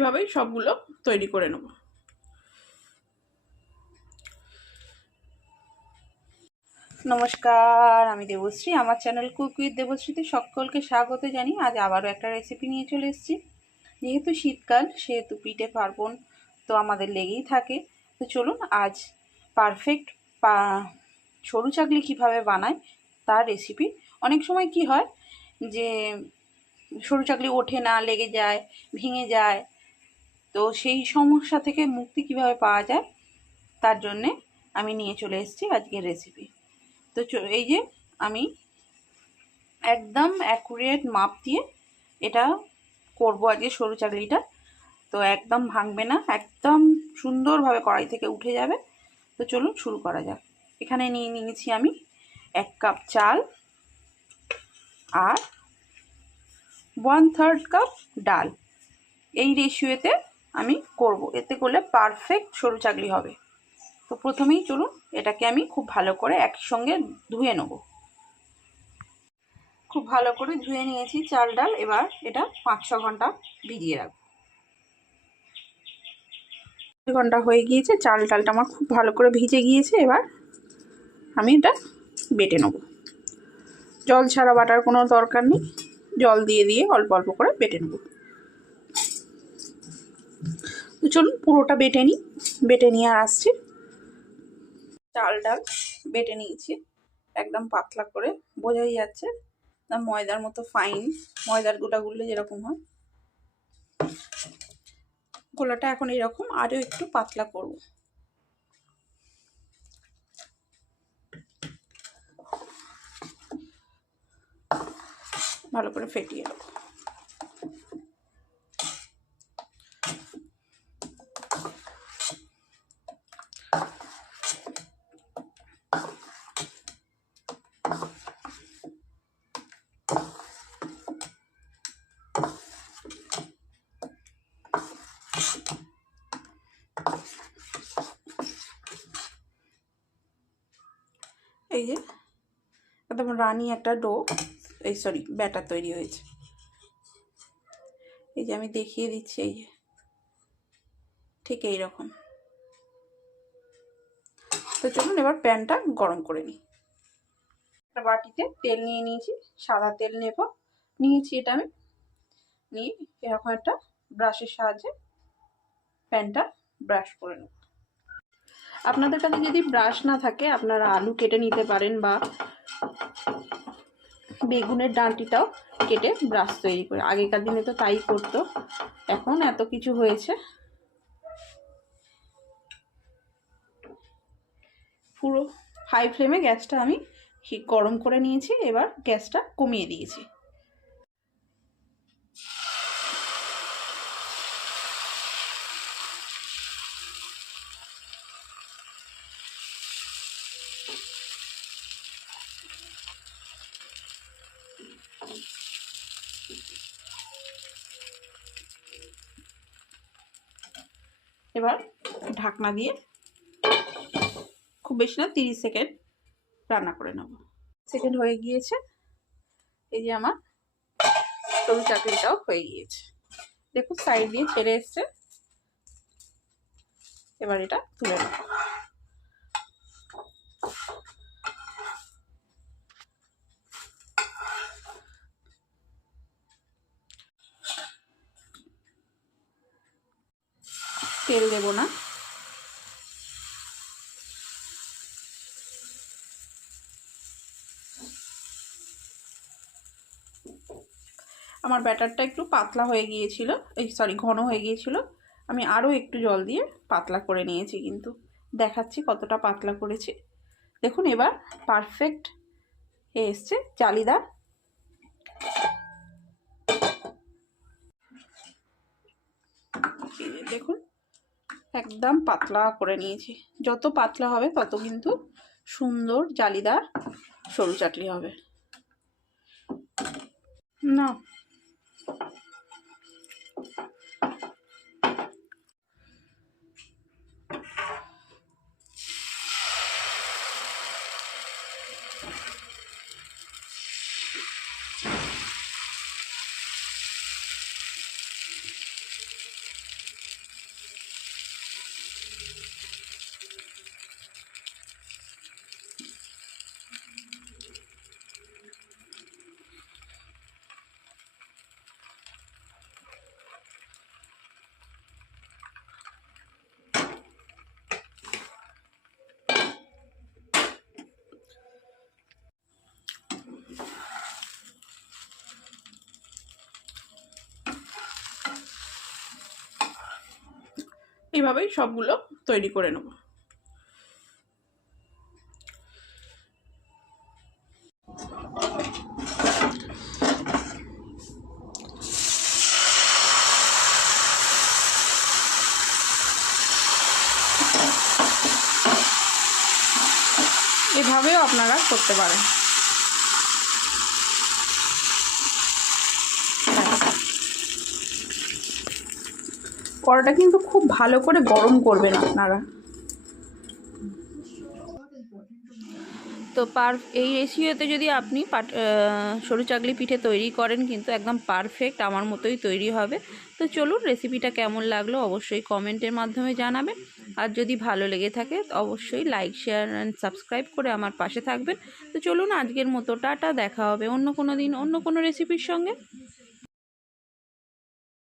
এইভাবেই সবগুলো তৈরি করে নেব। নমস্কার, আমি দেবশ্রী। আমার চ্যানেল কুক উইথ দেবশ্রীতে সকলকে স্বাগত জানি আজ আবারও একটা রেসিপি নিয়ে চলে এসেছি। যেহেতু শীতকাল, সেহেতু পিঠে, পার্বণ তো আমাদের লেগেই থাকে। তো চলুন আজ পারফেক্ট পা, সরু চাকলি কীভাবে বানায় তার রেসিপি অনেক সময় কি হয় যে সরু চাকলি ওঠে না, লেগে যায়, ভেঙে যায় তো সেই সমস্যা থেকে মুক্তি কীভাবে পাওয়া যায়, তার জন্যে আমি নিয়ে চলে এসেছি আজকের রেসিপি তো এই যে আমি একদম অ্যাকুরেট মাপ দিয়ে এটা করব আজকে সরু চাকলিটা তো একদম ভাঙবে না, একদম সুন্দরভাবে কড়াই থেকে উঠে যাবে। তো চলুন শুরু করা যাক। এখানে নিয়ে নিয়েছি আমি এক কাপ চাল আর ওয়ান থার্ড কাপ ডাল। এই রেশিওতে আমি করব। এতে করলে পারফেক্ট সরু চাকলি হবে। তো প্রথমেই চলুন এটাকে আমি খুব ভালো করে একই সঙ্গে ধুয়ে নেব। খুব ভালো করে ধুয়ে নিয়েছি চাল ডাল। এবার এটা পাঁচ ছ ঘণ্টা ভিজিয়ে রাখব। ঘণ্টা হয়ে গিয়েছে, চাল ডালটা আমার খুব ভালো করে ভিজে গিয়েছে। এবার আমি এটা বেটে নেব। জল ছাড়া বাটার কোনো দরকার নেই। জল দিয়ে দিয়ে অল্প অল্প করে বেটে নেব। চলুন পুরোটা বেটে নিই। বেটে নিয়ে আসছি। চাল ডাল বেটে নিয়েছি। একদম পাতলা করে। বোঝাই যাচ্ছে ময়দার মতো ফাইন ময়দার গোটা গুললে যেরকম হয়। গোলাটা এখন এরকম, আরও একটু পাতলা করব। ভালো করে ফেটিয়ে নেব। এই যে একদম রানি একটা ডো, এই সরি ব্যাটার তৈরি হয়েছে। এই যে আমি দেখিয়ে দিচ্ছি, এই যে। ঠিক এই রকম তো চলুন এবার প্যানটা গরম করে নিই। একটা বাটিতে তেল নিয়ে নিয়েছি, সাদা তেল নেব। নিয়েছি এটা আমি। নিয়ে এরকম একটা ব্রাশের সাহায্যে প্যানটা ব্রাশ করে নেব। আপনাদের কাছে যদি ব্রাশ না থাকে, আপনারা আলু কেটে নিতে পারেন বা বেগুনের ডাঁটিটাও কেটে ব্রাশ তৈরি করে। আগেকার দিনে তো তাই করতো, এখন এত কিছু হয়েছে। পুরো হাই ফ্লেমে গ্যাসটা আমি গরম করে নিয়েছি, এবার গ্যাসটা কমিয়ে দিয়েছি। এবার ঢাকনা দিয়ে খুব বেশি না, তিরিশ সেকেন্ড রান্না করে নেব। সেকেন্ড হয়ে গিয়েছে। এই যে আমার সরু চাকরিটাও হয়ে গিয়েছে। দেখুন সাইড দিয়ে ছেড়ে এসছে। এবার এটা তুলে নেব। তেল দেব না। আমার ব্যাটারটা একটু পাতলা হয়ে গিয়েছিল, এই সরি ঘন হয়ে গিয়েছিল। আমি আরও একটু জল দিয়ে পাতলা করে নিয়েছি কিন্তু। দেখাচ্ছি কতটা পাতলা করেছি। দেখুন এবার পারফেক্ট এসছে জালিদার দেখুন একদম পাতলা করে নিয়েছি। যত পাতলা হবে, তত কিন্তু সুন্দর, জালিদার সরু চাটলি হবে। না এইভাবেই সবগুলো তৈরি করে নেব। এভাবেও আপনারা করতে পারেন। কড়াটা কিন্তু খুব ভালো করে গরম করবেন আপনারা। তো পার, এই রেসিওতে যদি আপনি পাট সরু চাকলি পিঠে তৈরি করেন কিন্তু একদম পারফেক্ট আমার মতোই তৈরি হবে। তো চলুন রেসিপিটা কেমন লাগল অবশ্যই কমেন্টের মাধ্যমে জানাবেন। আর যদি ভালো লেগে থাকে অবশ্যই লাইক শেয়ার অ্যান্ড সাবস্ক্রাইব করে আমার পাশে থাকবেন। তো চলুন আজকের মতো টাটা, দেখা হবে অন্য কোনো দিন অন্য কোনো রেসিপির সঙ্গে।